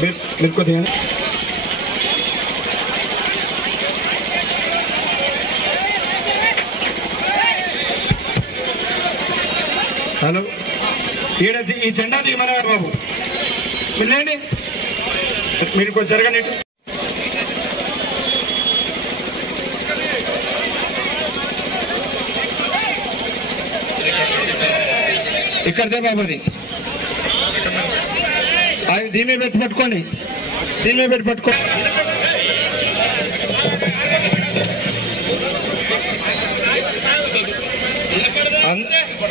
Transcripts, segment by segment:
మీరు కొద్దిగా హలో ఈ జెండా దిగమన్నారు బాబు. వెళ్ళండి, మీరు కొంచెం జరగండి. ఇక్కడదే బాబు, అది దీని మీద పెట్టి పట్టుకోండి, దీని మీద పెట్టి పట్టుకోండి.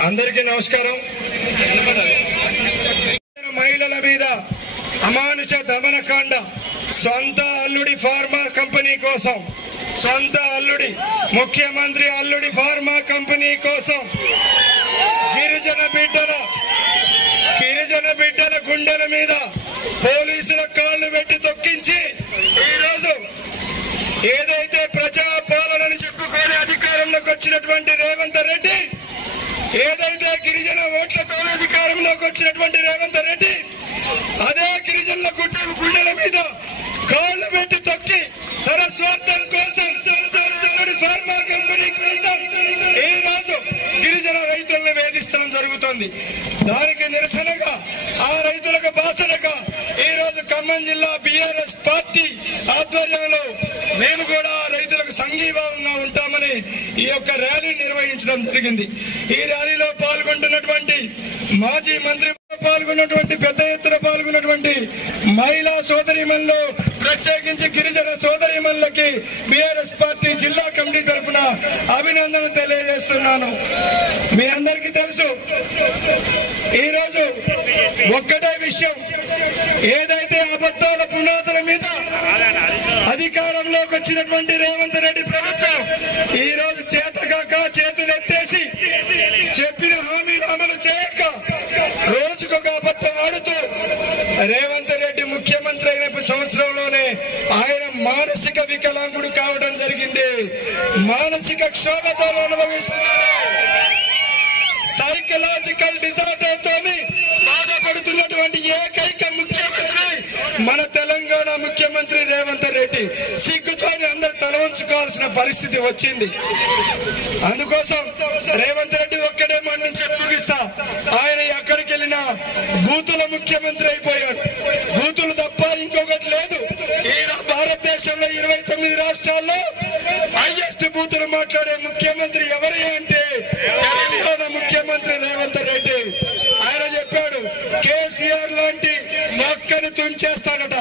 అందరికీ నమస్కారం. మహిళల మీద అమానుష దమనకాండ, సొంత అల్లుడి ఫార్మా కంపెనీ కోసం, సొంత అల్లుడి ముఖ్యమంత్రి అల్లుడి ఫార్మా కంపెనీ కోసం గిరిజన బిడ్డల గుండెల మీద పోలీసుల కాళ్ళు పెట్టి తొక్కించి ఈరోజు ఏదైతే ప్రజా పాలనని చెప్పుకొని అధికారంలోకి వచ్చినటువంటి రేవంత్ రెడ్డి, ఏదైతే గిరిజన ఓట్లతో అధికారంలోకి వచ్చినటువంటి రేవంత్ రెడ్డి అదే గిరిజనుల గుండెల మీద కాళ్ళు పెట్టి తొక్కి తన స్వార్థం కోసం ఫార్మా కంపెనీ కోసం ఈ రోజు గిరిజన రైతులను వేధించడం జరుగుతుంది. దానికి నిరసనగా, ఆ రైతులకు బాసనగా ఈ రోజు ఖమ్మం జిల్లా బీఆర్ఎస్ పార్టీ ఆధ్వర్యంలో మేము కూడా రైతులకు సంఘీభావంగా ఉంటామని ఈ యొక్క ర్యాలీ నిర్వహించడం జరిగింది. ఈ ర్యాలీలో పాల్గొంటున్నటువంటి మాజీ మంత్రి, పాల్గొన్నటువంటి పెద్ద ఎత్తున పాల్గొన్నటువంటి మహిళా సోదరీమణులు, ప్రత్యేకించి గిరిజన సోదరీమణులకి బీఆర్ఎస్ పార్టీ జిల్లా కమిటీ తరఫున అభినందనలు తెలియజేస్తున్నాను. మీ అందరికీ తెలుసు, ఈరోజు ఒక్కటే విషయం, ఏదైతే అబద్ధాల పునాదుల మీద అధికారంలోకి వచ్చినటువంటి రేవంత్ రెడ్డి ప్రభుత్వం ఈ రోజు చేతగాక చేతులు ఎత్తేసి చెప్పిన హామీలు అమలు చేయక రోజుకొక అబద్ధం ఆడుతూ రేవంత్ రెడ్డి ముఖ్యమంత్రి అయిన సంవత్సరంలోనే ఆయన మానసిక వికలాంగుడు కావడం జరిగింది. మానసిక క్షోభతో అనుభవిస్తున్నారు. సైకలాజికల్ డిజార్డర్ తోని బాధపడుతున్నటువంటి ఏకైక ముఖ్యమంత్రి మన తెలంగాణ ముఖ్యమంత్రి రేవంత్ రెడ్డి. సిగ్గుతోని అందరు తల ఉంచుకోవాల్సిన పరిస్థితి వచ్చింది. అందుకోసం రేవంత్ రెడ్డి ఒక్కడే మన్నించి ముగిస్తా, ఆయన ఎక్కడికి వెళ్ళినా బూతుల ముఖ్యమంత్రి అయిపోయాడు. బూతులు తప్ప ఇంకొకటి లేదు. ఈ భారతదేశంలో 29 రాష్ట్రాల్లో హైయెస్ట్ బూతులు మాట్లాడే ముఖ్యమంత్రి ఎవరి అంటే తెలంగాణ ముఖ్యమంత్రి రేవంత్ రెడ్డి. ఆయన చెప్పాడు, కేసీఆర్ లాంటి మొక్కని తుంచేస్తాడట.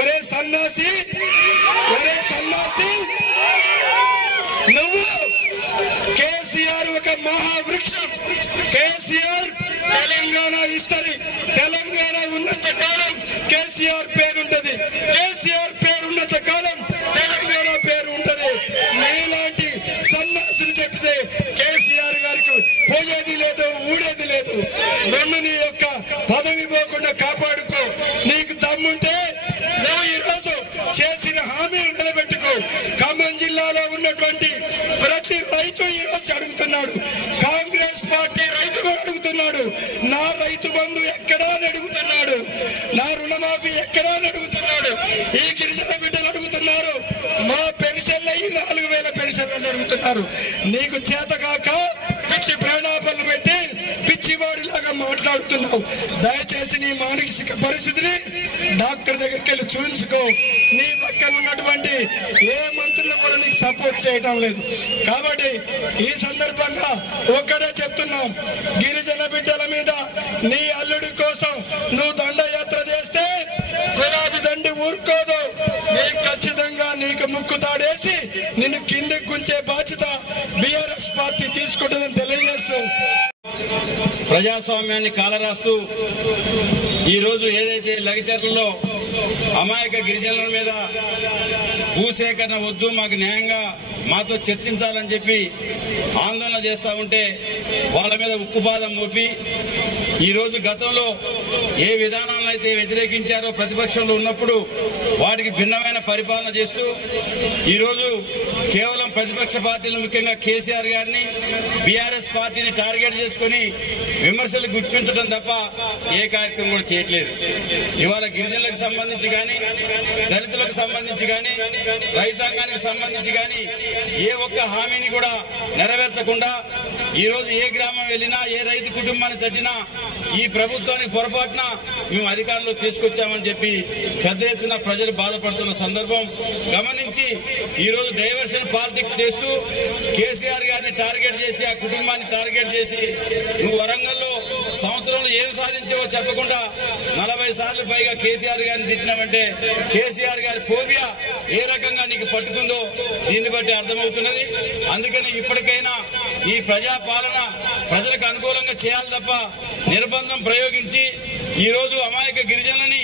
ఒరే సన్నాసి, నువ్వు కేసీఆర్ ఒక మహావృక్షం. కేసీఆర్ తెలంగాణ హిస్టరీ. తెలంగాణ ఉన్నంత కాలం కేసీఆర్ పేరుంటది. కేసీఆర్ పేరున్నంత కాలం తెలంగాణ పేరు ఉంటది. మీలాంటి సన్నాసులు చెప్తే కేసీఆర్ గారికి పోయేది లేదు, ఊడేది లేదు. నన్ను నీ యొక్క పదవి పోకుండా కాపాడుకో. నీకు దమ్ముంటే నువ్వు ఈరోజు చేసిన హామీలు నిలబెట్టుకో. ఖమ్మం జిల్లాలో ఉన్నటువంటి ప్రతి రైతు ఈరోజు అడుగుతున్నాడు, కాంగ్రెస్ పార్టీ రైతులు అడుగుతున్నాడు, నా రైతు బంధు ఎక్కడా అని అడుగుతున్నాడు, నా రుణమాఫీ ఎక్కడా అని అడుగుతున్నాడు. ఈ గిరిజన బిడ్డలు అడుగుతున్నారు, మా పెన్షన్లు అయ్యి 4000 పెన్షన్లు అడుగుతున్నారు. నీకు చేతగాక పిచ్చి ప్రాణాపనలు పెట్టి పిచ్చివాడిలాగా మాట్లాడుతున్నావు. దయచేసి నీ మానసిక పరిస్థితిని డాక్టర్ దగ్గరికి వెళ్ళి చూపించుకో. నీ పక్కన ఉన్నటువంటి ఏ మంత్రులు కూడా నీకు సపోర్ట్ చేయటం లేదు. కాబట్టి ఈ సందర్భంగా ఒక్కడే చెప్తున్నాం, గిరిజన బిడ్డల మీద నీ అల్లుడి కోసం నువ్వు దండయాత్ర చేస్తే గులాబీ దండి ఊరుకోదు. నీకు ఖచ్చితంగా నీకు ముక్కు తాడేసి నిన్ను కిందికి గుంచే బాధ్యత బీఆర్ఎస్ పార్టీ తీసుకుంటుందని తెలియజేస్తూ, ప్రజాస్వామ్యాన్ని కాలరాస్తూ ఈరోజు ఏదైతే లగిచర్లలో అమాయక గిరిజనుల మీద భూసేకరణ వద్దు, మాకు న్యాయంగా మాతో చర్చించాలని చెప్పి ఆందోళన చేస్తూ ఉంటే వాళ్ళ మీద ఉక్కుపాదం మోపి ఈ రోజు గతంలో ఏ విధానాలను అయితే వ్యతిరేకించారో ప్రతిపక్షంలో ఉన్నప్పుడు వాటికి భిన్నమైన పరిపాలన చేస్తూ ఈరోజు కేవలం ప్రతిపక్ష పార్టీలు ముఖ్యంగా కేసీఆర్ గారిని బీఆర్ఎస్ పార్టీని టార్గెట్ చేసుకుని విమర్శలు గుర్తించడం తప్ప ఏ కార్యక్రమం కూడా చేయట్లేదు. ఇవాళ గిరిజనులకు సంబంధించి కానీ, దళితులకు సంబంధించి కానీ, రైతాంగానికి సంబంధించి కానీ ఏ ఒక్క హామీని కూడా నెరవేర్చకుండా ఈరోజు ఏ గ్రామం వెళ్ళినా, ఏ రైతు కుటుంబాన్ని తట్టినా ఈ ప్రభుత్వానికి పొరపాటున మేము అధికారంలో తీసుకొచ్చామని చెప్పి పెద్ద ఎత్తున ప్రజలు బాధపడుతున్న సందర్భం గమనించి ఈరోజు డైవర్షన్ పాలిటిక్స్ చేస్తూ కేసీఆర్ గారిని టార్గెట్ చేసి, ఆ కుటుంబాన్ని టార్గెట్ చేసి, నువ్వు వరంగల్లో సంవత్సరంలో ఏం సాధించావో చెప్పకుండా 40 సార్లు పైగా కేసీఆర్ గారిని తిట్టినామంటే కేసీఆర్ గారి ఫోబియా ఏ రకంగా నీకు పట్టుకుందో దీన్ని బట్టి అర్థమవుతున్నది. అందుకని ఇప్పటికైనా ఈ ప్రజాపాలన ప్రజలకు అనుకూలంగా చేయాలి తప్ప నిర్బంధం ప్రయోగించి ఈరోజు అమాయక గిరిజనులని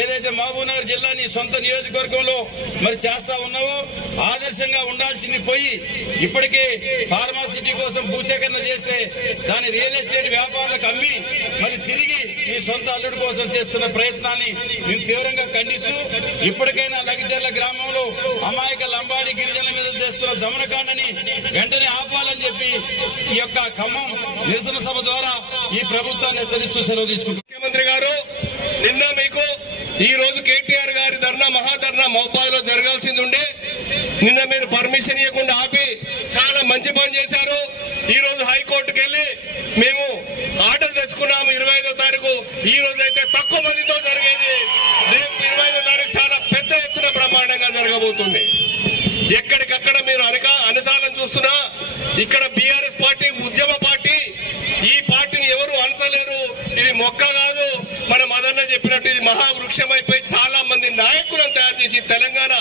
ఏదైతే మహబూబ్నగర్ జిల్లాని సొంత నియోజకవర్గంలో మరి చేస్తా ఉన్నావో ఆదర్శంగా ఉండాల్సింది పోయి ఇప్పటికే ఫార్మాసిటీ కోసం భూసేకరణ చేస్తే దాని రియల్ ఎస్టేట్ వ్యాపారులకు అమ్మి మరి తిరిగి ఈ సొంత అల్లుడి కోసం చేస్తున్న ప్రయత్నాన్ని మేము తీవ్రంగా ఖండిస్తూ ఇప్పటికైనా లగిచర్ల గ్రామంలో అమాయక లంబాడి గిరిజనుల మీద చేస్తున్న దమనకాండని వెంటనే ఆపాలని చెప్పి ఈ యొక్క ఖమ్మం నిరసన సభ ద్వారా ఈ ప్రభుత్వాన్ని హెచ్చరిస్తూ సెలవు తీసుకుంటున్నారు. ముఖ్యమంత్రి గారు నిన్న మీకు ఈ రోజు కేటీఆర్ గారి ధర్నా మహాధర్నా మహబాద్ లో జరగాల్సింది ఉండే నిన్న మీరు పర్మిషన్ ఇవ్వకుండా ఆపి చాలా మంచి పని చేశారు. ఈ రోజు హైకోర్టుకు వెళ్ళి మేము ఆర్డర్ తెచ్చుకున్నాము 25వ తారీఖు. ఈ రోజు అయితే తక్కువ మందితో జరిగేది, రేపు 25వ తారీఖు చాలా పెద్ద ఎత్తున బ్రహ్మాండంగా జరగబోతుంది. ఎక్కడికక్కడ మీరు అనసాలను చూస్తున్నా ఇక్కడ బీఆర్ఎస్ పార్టీ ఉద్యమ పార్టీ, ఈ పార్టీని ఎవరు అనసలేరు. ఇది మొక్క కాదు, మన మదన్న చెప్పినట్టు ఇది మహావృక్షం అయిపోయి చాలా మంది నాయకులను తయారు చేసి తెలంగాణ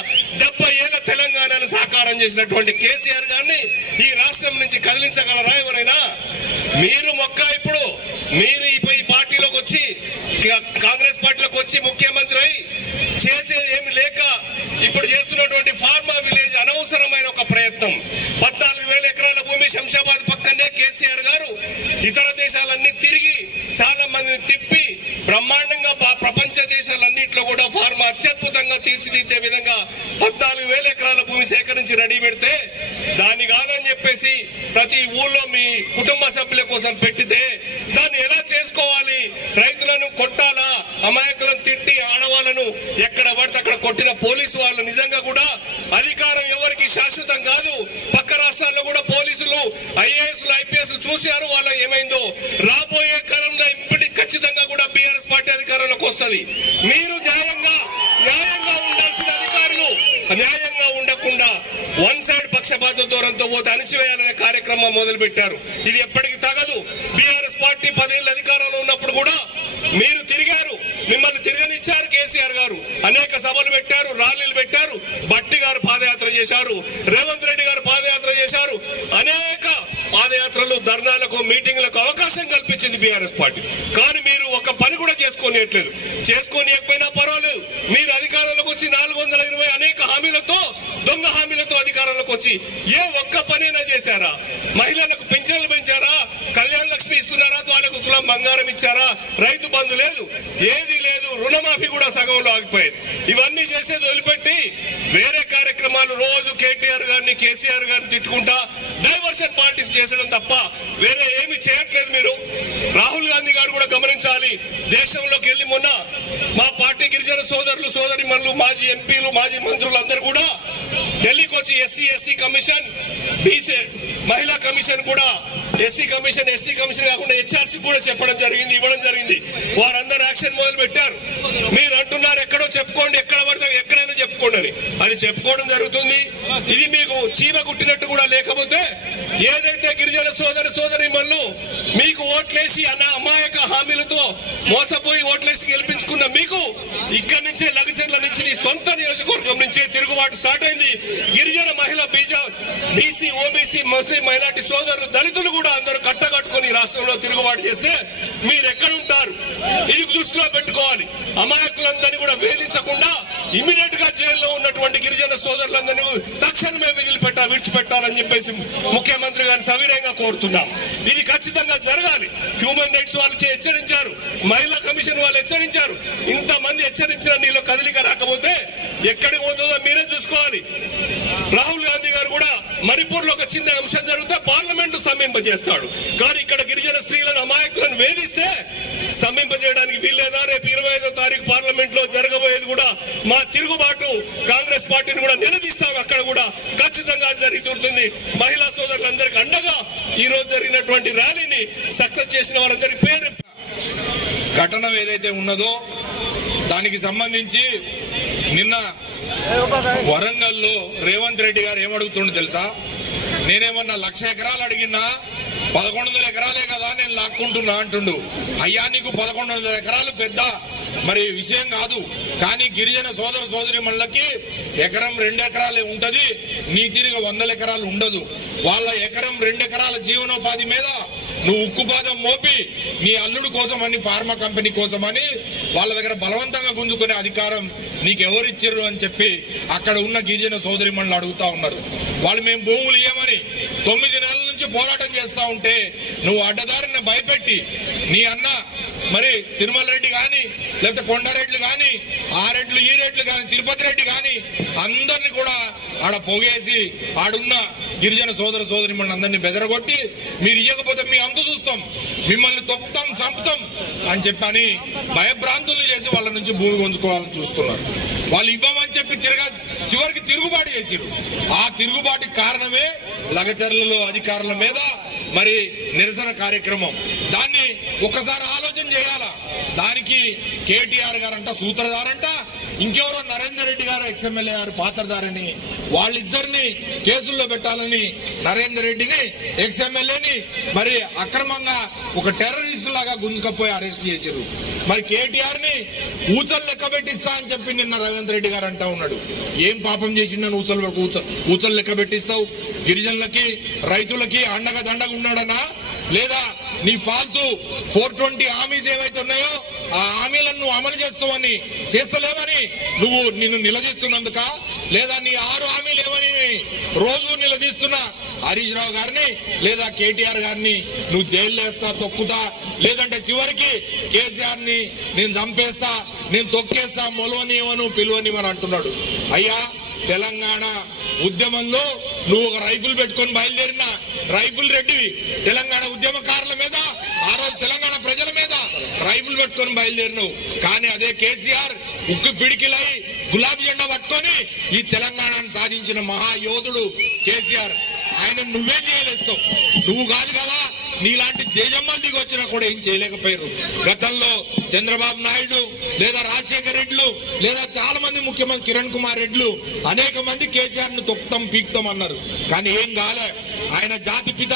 70 ఏళ్ల తెలంగాణను సాకారం చేసినటువంటి కేసీఆర్ గారిని ఈ రాష్ట్రం నుంచి కదిలించగలరా ఎవరైనా? మీరు మొక్క ఇప్పుడు మీరు ఈ పార్టీలోకి వచ్చి కాంగ్రెస్ పార్టీలోకి వచ్చి ముఖ్యమంత్రి అయి చేసేది ఏమి లేక ఇప్పుడు చేస్తున్నటువంటి ఫార్మా విలేజ్ అనవసరమైన ఒక ప్రయత్నం. 14,000 ఎకరాల భూమి శంషాబాద్ పక్కనే కేసీఆర్ గారు ఇతర దేశాలన్నీ తిరిగి చాలా మందిని తిప్పి బ్రహ్మాండంగా ప్రపంచ దేశాలన్నింటిలో కూడా ఫార్మా అత్యద్భుతంగా తీర్చిదిద్దే విధంగా 14,000 ఎకరాల భూమి సేకరించి రెడీ పెడితే దాన్ని కాదని చెప్పేసి ప్రతి ఊళ్ళో మీ కుటుంబ సభ్యుల కోసం పెట్టితే దాన్ని ఎలా చేసుకోవాలి? రైతులను కొట్టాలా? అమాయకులను తిట్టి ఆడవాళ్ళను ఎక్కడ పడితే అక్కడ కొట్టిన పోలీసు వాళ్ళు నిజంగా కూడా అధికారం ఎవరికి శాశ్వతం కాదు. పక్క రాష్ట్రాల్లో కూడా పోలీసులు ఐఏఎస్లు ఐపీఎస్లు చూశారు, వాళ్ళ ఏమైందో. రాబోయే కాలంలో ఇప్పటికి ఖచ్చితంగా కూడా బీఆర్ఎస్ పార్టీ అధికారంలోకి వస్తుంది. మీరు న్యాయంగా ఉండాల్సిన అధికారులు న్యాయంగా ఉండకుండా వన్ సైడ్ పక్షపాత దూరంతో పోతే అణిచివేయాలనే కార్యక్రమం మొదలు పెట్టారు. ఇది ఎప్పటికీ తగదు. బీఆర్ఎస్ పార్టీ 10 ఏళ్ల అధికారంలో ఉన్నప్పుడు కూడా మీరు తిరిగారు, మిమ్మల్ని తిరగనిచ్చారు కేసీఆర్ గారు. అనేక సభలు పెట్టారు, ర్యాలీలు పెట్టారు, భట్టి గారు పాదయాత్ర చేశారు, రేవంత్ రెడ్డి గారు పాదయాత్ర చేశారు. అనేక పాదయాత్రలు, ధర్నాలకు, మీటింగ్లకు అవకాశం కల్పించింది బీఆర్ఎస్ పార్టీ. కానీ మీరు ఒక పని కూడా చేసుకోనియట్లేదు. చేసుకోనియకపోయినా పర్వాలేదు, మీరు అధికారంలోకి వచ్చి 420 అనేక హామీలతో, దొంగ హామీలతో అధికారంలోకి వచ్చి ఏ ఒక్క పనైనా చేశారా? మహిళలకు పింఛన్లు పెంచారా? కళ్యాణ లక్ష్మి ఇస్తున్నారా? వాళ్ళకు తులం బంగారం ఇచ్చారా? రైతు బంధు లేదు, ఏది లేదు. రుణమాఫీ కూడా సగంలో ఆగిపోయింది. ఇవన్నీ చేసేది వదిలిపెట్టి వేరే కార్యక్రమాలు రోజు కేటీఆర్ గారిని కేసీఆర్ గారిని తిట్టుకుంటా డైవర్షన్ పాలిటిక్స్ చేసడం తప్ప వేరే ఏమి చేయట్లేదు మీరు. రాహుల్ గాంధీ గారు కూడా గమనించాలి. దేశంలోకి వెళ్ళి మొన్న మా పార్టీ గిరిజన సోదరులు సోదరిమణులు, మాజీ ఎంపీలు, మాజీ మంత్రులు అందరూ కూడా ఢిల్లీకి వచ్చి ఎస్సీ కమిషన్, బీసీ మహిళా కమిషన్ కూడా ఎస్సీ కమిషన్ కాకుండా హెచ్ఆర్సీ కూడా చెప్పడం జరిగింది, ఇవ్వడం జరిగింది. వారందరూ యాక్షన్ మొదలు పెట్టారు. మీరు అంటున్నారు ఎక్కడో చెప్పుకోండి, ఎక్కడ పడితే ఎక్కడైనా చెప్పుకోండి అని. అది చెప్పుకోవడం జరుగుతుంది. ఇది మీకు చీమ కుట్టినట్టు కూడా లేకపోతే ఏదైతే గిరిజన సోదరిమణులు మీకు ఓట్లేసి అమాయక హామీలతో మోసపోయి ఓట్లేసి గెలిపించుకున్న మీకు ఇక్కడి నుంచే లగచర్ల నుంచి నీ సొంత నియోజకవర్గం నుంచే తిరుగుబాటు స్టార్ట్ అయింది. గిరిజన మహిళ బీసీ ఓబీసీ ముస్లిం మైనార్టీ సోదరులు దళితులు కూడా అందరూ కట్టగట్టుకుని రాష్ట్రంలో తిరుగుబాటు చేస్తే మీరు ఎక్కడుంటారు? ఇది దృష్టిలో పెట్టుకోవాలి. అమాయకులందరినీ కూడా వేధించకుండా ఇమీడియట్ గా జైల్లో ఉన్నటువంటి గిరిజన సోదరులందరినీ తక్షణమే విడిచిపెట్టాలని చెప్పేసి ముఖ్యమంత్రి గారిని సవినయంగా కోరుతున్నాం. ఇది ఖచ్చితంగా జరగాలి. హ్యూమన్ రైట్స్ వాళ్ళు హెచ్చరించారు, మహిళా కమిషన్ వాళ్ళు హెచ్చరించారు. ఇంతమంది హెచ్చరించిన నీలో కదలిక రాకపోతే ఎక్కడికి పోతుందో మీరే చూసుకోవాలి. రాహుల్ గాంధీ గారు కూడా మణిపూర్ లో ఒక చిన్న అంశం జరిగితే పార్లమెంటు స్తంభింపజేస్తాడు. కానీ ఇక్కడ గిరిజన స్త్రీలను అమాయకులను వేధిస్తే స్తంభింపజేయడానికి వీల్లేదా? రేపు 25వ తారీఖు పార్లమెంట్ లో జరగబోయేది కూడా మా తిరుగుబాటు కాంగ్రెస్ పార్టీని కూడా నిలదీస్తాం. అక్కడ కూడా ఖచ్చితంగా జరుగుతుంటుంది. మహిళా సోదరులందరికీ అండగా ఈ రోజు జరిగినటువంటి ర్యాలీని సక్సెస్ చేసిన వారందరి పేరు ఘటన ఏదైతే ఉన్నదో దానికి సంబంధించి నిన్న వరంగల్లో రేవంత్ రెడ్డి గారు ఏమడుగుతుండో తెలుసా? నేనేమన్నా 1,00,000 ఎకరాలు అడిగినా 1,100 ఎకరాలే కదా నేను లాక్కుంటున్నా అంటుండు. అయ్యా నీకు 1,100 ఎకరాలు పెద్ద మరి విషయం కాదు. కానీ గిరిజన సోదర సోదరిమణులకి ఎకరం 2 ఎకరాలే ఉంటది, నీ తిరిగి 100 ఎకరాలు ఉండదు. వాళ్ళ ఎకరం 2 ఎకరాల జీవనోపాధి మీద నువ్వు ఉక్కుపాదం మోపి నీ అల్లుడు కోసమని ఫార్మా కంపెనీ కోసమని వాళ్ళ దగ్గర బలవంతంగా గుంజుకునే అధికారం నీకెవరిచ్చిర్రు అని చెప్పి అక్కడ ఉన్న గిరిజన సోదరిమణులు అడుగుతా ఉన్నారు. వాళ్ళు మేము భూములు ఇవ్వమని 9 నెలల నుంచి పోరాటం చేస్తా ఉంటే నువ్వు అడ్డదారిని భయపెట్టి నీ అన్న మరి తిరుమల రెడ్డి గాని లేకపోతే కొండారెడ్లు గాని ఆ రెడ్లు ఈ రెడ్లు గాని తిరుపతి రెడ్డి గాని అందరినీ కూడా ఆడ పొగేసి ఆడున్న గిరిజన సోదర సోదరిమణులు అందరినీ బెదరగొట్టి మీరు ఇవ్వకపోతే మీ అంతు చూస్తాం, మిమ్మల్ని తొక్కుతాం చంపుతాం అని చెప్పని భయభ్రాంతులు చేసి వాళ్ళ నుంచి భూమి గుంజుకోవాలని చూస్తున్నారు. వాళ్ళు ఇవ్వమని చెప్పి చివరికి తిరుగుబాటు చేసిరు. ఆ తిరుగుబాటుకి కారణమే లగచర్లలో అధికారుల మీద మరి నిరసన కార్యక్రమం. దాన్ని ఒక్కసారి ఆలోచన చేయాలా. దానికి కేటీఆర్ గారంట సూత్రధారంట, ఇంకెవరో నరేందర్ రెడ్డి గారు ఎక్స్ఎమ్మెల్యే గారు పాత్రధారని వాళ్ళిద్దరిని కేసుల్లో పెట్టాలని నరేందర్ రెడ్డిని ఎక్స్ఎమ్మెల్యేని మరి అక్రమంగా ఒక టెర్రరిస్ట్ లాగా గుంజుకపోయి అరెస్ట్ చేశారు. మరి కేటీఆర్ ని ఊచలు లెక్క పెట్టిస్తా అని చెప్పి నిన్న రేవంత్ రెడ్డి గారు అంటా ఉన్నాడు. ఏం పాపం చేసిండని ఊచలు లెక్క పెట్టిస్తావు? గిరిజనులకి రైతులకి అండగా దండగా ఉన్నాడనా? లేదా నీ ఫాల్తూ 420 హామీస్ ఏవైతే ఉన్నాయో ఆ హామీలను నువ్వు అమలు చేస్తలేవని నిన్ను నిలదీస్తున్నందుక? లేదా నీ 6 హామీలు ఏమని రోజు నిలదీస్తున్నా హరీష్ రావు గారిని లేదా కేటీఆర్ గారిని నువ్వు జైలు వేస్తా తొక్కుతా, లేదంటే చివరికి కేసీఆర్ ని నేను చంపేస్తా నేను తొక్కేస్తా మొలవనివను పిలువనివని అంటున్నాడు. అయ్యా తెలంగాణ ఉద్యమంలో నువ్వు ఒక రైఫిల్ పెట్టుకొని బయలుదేరిన రైఫిల్ రెడ్డివి. తెలంగాణ ఉద్యమకారుల మీద ఆ రోజు తెలంగాణ ప్రజల మీద రైఫిల్ పెట్టుకొని బయలుదేరినావు. కానీ అదే కేసీఆర్ ఉక్కు పిడికిలై గులాబీ జెండా పట్టుకొని ఈ తెలంగాణను సాధించిన మహాయోధుడు కేసీఆర్. ఆయన నువ్వేం చేయలేస్తావు? నువ్వు కాదు కదా, నీలాంటి జేజమ్మలు దిగి వచ్చినా కూడా ఏం చేయలేకపోయారు. గతంలో చంద్రబాబు నాయుడు లేదా రాజశేఖర్ రెడ్లు లేదా చాలా మంది ముఖ్యమంత్రి కిరణ్ కుమార్ రెడ్లు అనేక మంది కేసీఆర్ ను తొక్కుతాం పీక్తాం అన్నారు. కానీ ఏం కాలే. ఆయన జాతి పిత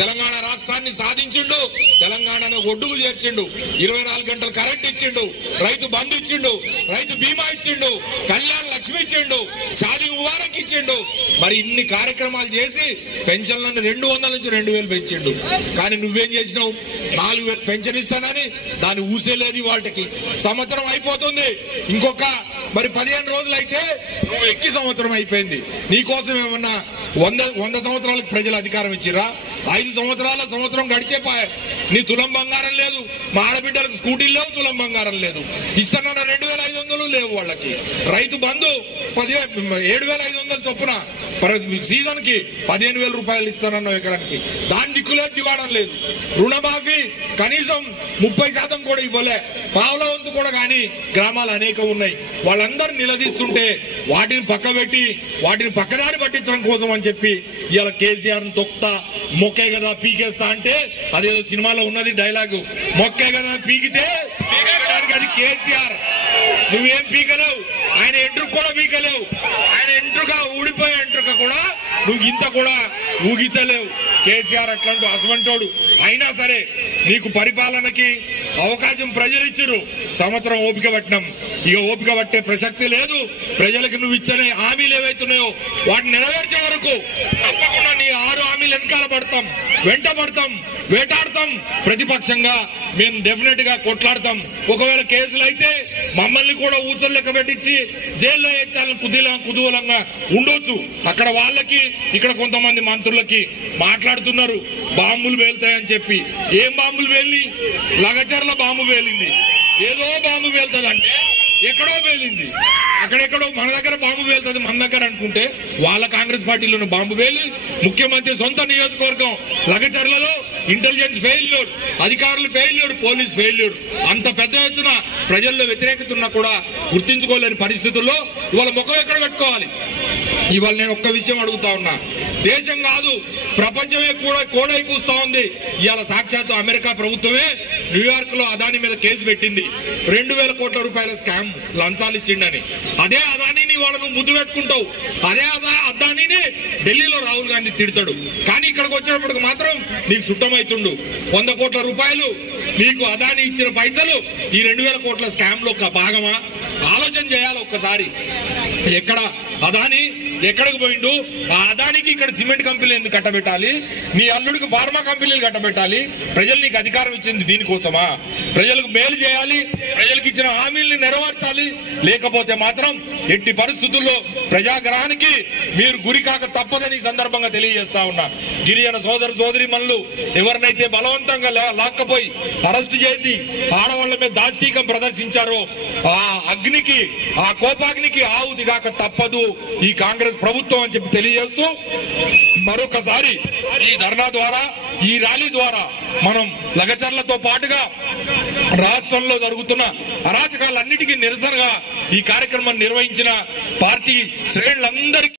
తెలంగాణ రాష్ట్రాన్ని సాధించిండు, తెలంగాణను ఒడ్డుకు చేర్చిండు, 24 గంటలు కరెంట్ ఇచ్చిండు, రైతు బంధు ఇచ్చిండు, రైతు బీమా ఇచ్చిండు, కళ్యాణ్ లక్ష్మి ఇచ్చిండు, షాదీ ముబారక్ ఇచ్చిండు. మరి ఇన్ని కార్యక్రమాలు చేసి పెన్షన్లను 200 నుంచి 2000 పెంచిండు. కానీ నువ్వేం చేసినావు? 4000 పెన్షన్ ఇస్తానని దాన్ని ఊసేలేదు. వాళ్ళకి సంవత్సరం అయిపోతుంది, ఇంకొక మరి 15 రోజులు అయితే నువ్వు ఎక్కి సంవత్సరం అయిపోయింది. నీకోసం ఏమన్నా 100 సంవత్సరాలకు ప్రజలు అధికారం ఇచ్చిరా? 5 సంవత్సరం గడిచేపాయ. నీ తులం బంగారం లేదు, మా ఆడబిడ్డలకు స్కూటీలు లేవు, తులం బంగారం లేదు. ఇస్తానన్న 2500 లేవు వాళ్ళకి. రైతు బంధు 7500 చొప్పున సీజన్ కి 15,000 రూపాయలు ఇస్తానన్న ఎకరానికి, దాని దిక్కులేదు, దివాడం లేదు. రుణమాఫీ కనీసం 30% కూడా ఇవ్వలే, పావుల వంతు కూడా. కానీ గ్రామాలు అనేకం ఉన్నాయి. వాళ్ళందరూ నిలదీస్తుంటే వాటిని పక్కబెట్టి వాటిని పక్కదారి పట్టించడం కోసం అని చెప్పి ఇవాళ కేసీఆర్ ను తొక్తా మొక్కే కదా పీకేస్తా అంటే అదేదో సినిమాలో ఉన్నది డైలాగు, మొక్కే కదా పీకితే అది కేసీఆర్. నువ్వేం పీకలేవు, ఆయన ఎంట్రుక కూడా పీకలేవు. ఆయన ఎంట్రుక ఊడిపోయే ఎంట్రుక కూడా నువ్వు ఇంత కూడా ఊగితలేవు. కేసీఆర్ అట్లాంటి అసమంటోడు. అయినా సరే నీకు పరిపాలనకి అవకాశం ప్రజలు ఇచ్చిరు. సంవత్సరం ఓపిక పట్టినాం. ఇక ఓపిక పట్టే ప్రసక్తి లేదు. ప్రజలకు నువ్వు ఇచ్చే హామీలు ఏవైతున్నాయో వాటిని నెరవేర్చే వరకు తప్పకుండా నీ 6 హామీలు వెనకాల పడతాం, వెంట పడతాం, వేటాడతాం. ప్రతిపక్షంగా మేము డెఫినెట్ గా కొట్లాడతాం. ఒకవేళ కేసులు అయితే మమ్మల్ని కూడా ఊచలు లెక్క పెట్టించి జైల్లో వేయించాలని కుతూహలంగా ఉండొచ్చు. అక్కడ వాళ్ళకి ఇక్కడ కొంతమంది మంత్రులకి మాట్లాడుతున్నారు బాంబులు పేలుతాయని చెప్పి. ఏం బాంబులు పేలి? లగచర్ల బాంబు పేలింది. ఏదో బాంబు పేలుతుందంటే ఎక్కడో పేలింది, అక్కడెక్కడో. మన దగ్గర బాంబు పేలుతుంది మన దగ్గర అనుకుంటే వాళ్ళ కాంగ్రెస్ పార్టీలోని బాంబు పేలి ముఖ్యమంత్రి సొంత నియోజకవర్గం లగచర్లలో ఇంటెలిజెన్స్ ఫెయిల్యూర్, అధికారులు ఫెయిల్యూర్, పోలీస్ ఫెయిల్యూర్. అంత పెద్ద ఎత్తున ప్రజల్లో వ్యతిరేకత ఉన్నా కూడా గుర్తించుకోలేని పరిస్థితుల్లో ఇవాళ ముఖం ఎక్కడ పెట్టుకోవాలి? ఇవాళ నేను ఒక్క విషయం అడుగుతా ఉన్నా. దేశం కాదు ప్రపంచమే కూడా కోడై కూస్తా ఉంది. ఇవాళ సాక్షాత్తు అమెరికా ప్రభుత్వమే న్యూయార్క్ లో అదాని మీద కేసు పెట్టింది. 2,000 కోట్ల రూపాయల స్కామ్, లంచాలు ఇచ్చిండని. అదే అదానిని వాళ్ళ నువ్వు ముద్దు పెట్టుకుంటావు. అదే అదానిని ఢిల్లీలో రాహుల్ గాంధీ తిడతాడు. కానీ ఇక్కడికి వచ్చినప్పటికి మాత్రం నీకు సుట్టమైతుండు. 100 కోట్ల రూపాయలు నీకు అదాని ఇచ్చిన పైసలు ఈ 2,000 కోట్ల స్కామ్ లో ఒక భాగమా? ఆలోచన చేయాలి ఒక్కసారి. ఎక్కడ అదాని ఎక్కడికి పోయిండు? ఆ అదానికి ఇక్కడ సిమెంట్ కంపెనీలు ఎందుకు కట్టబెట్టాలి? నీ అల్లుడికి ఫార్మా కంపెనీలు కట్టబెట్టాలి? ప్రజలు నీకు అధికారం ఇచ్చింది దీనికోసమా? ప్రజలకు మేలు చేయాలి, ప్రజలకు ఇచ్చిన హామీల్ని నెరవేర్చాలి. లేకపోతే మాత్రం ఎట్టి పరిస్థితుల్లో ప్రజాగ్రహానికి మీరు గురికాక తప్పదని సందర్భంగా తెలియజేస్తా ఉన్నా. గిరిజన సోదరీమణులు ఎవరినైతే బలవంతంగా లాక్కపోయి అరెస్టు చేసి ఆడవాళ్ల మీద దాష్టీకం ప్రదర్శించారో ఆ అగ్నికి, ఆ కోపాగ్నికి ఆహుతి కాక తప్పదు ఈ కాంగ్రెస్ ప్రభుత్వం అని చెప్పి తెలియజేస్తూ మరొకసారి ఈ ధర్నా ద్వారా, ఈ ర్యాలీ ద్వారా మనం లగచర్లతో పాటుగా రాష్ట్రంలో జరుగుతున్న అరాచకాలన్నిటికీ నిరసనగా ఈ కార్యక్రమం నిర్వహించిన పార్టీ శ్రేణులందరికీ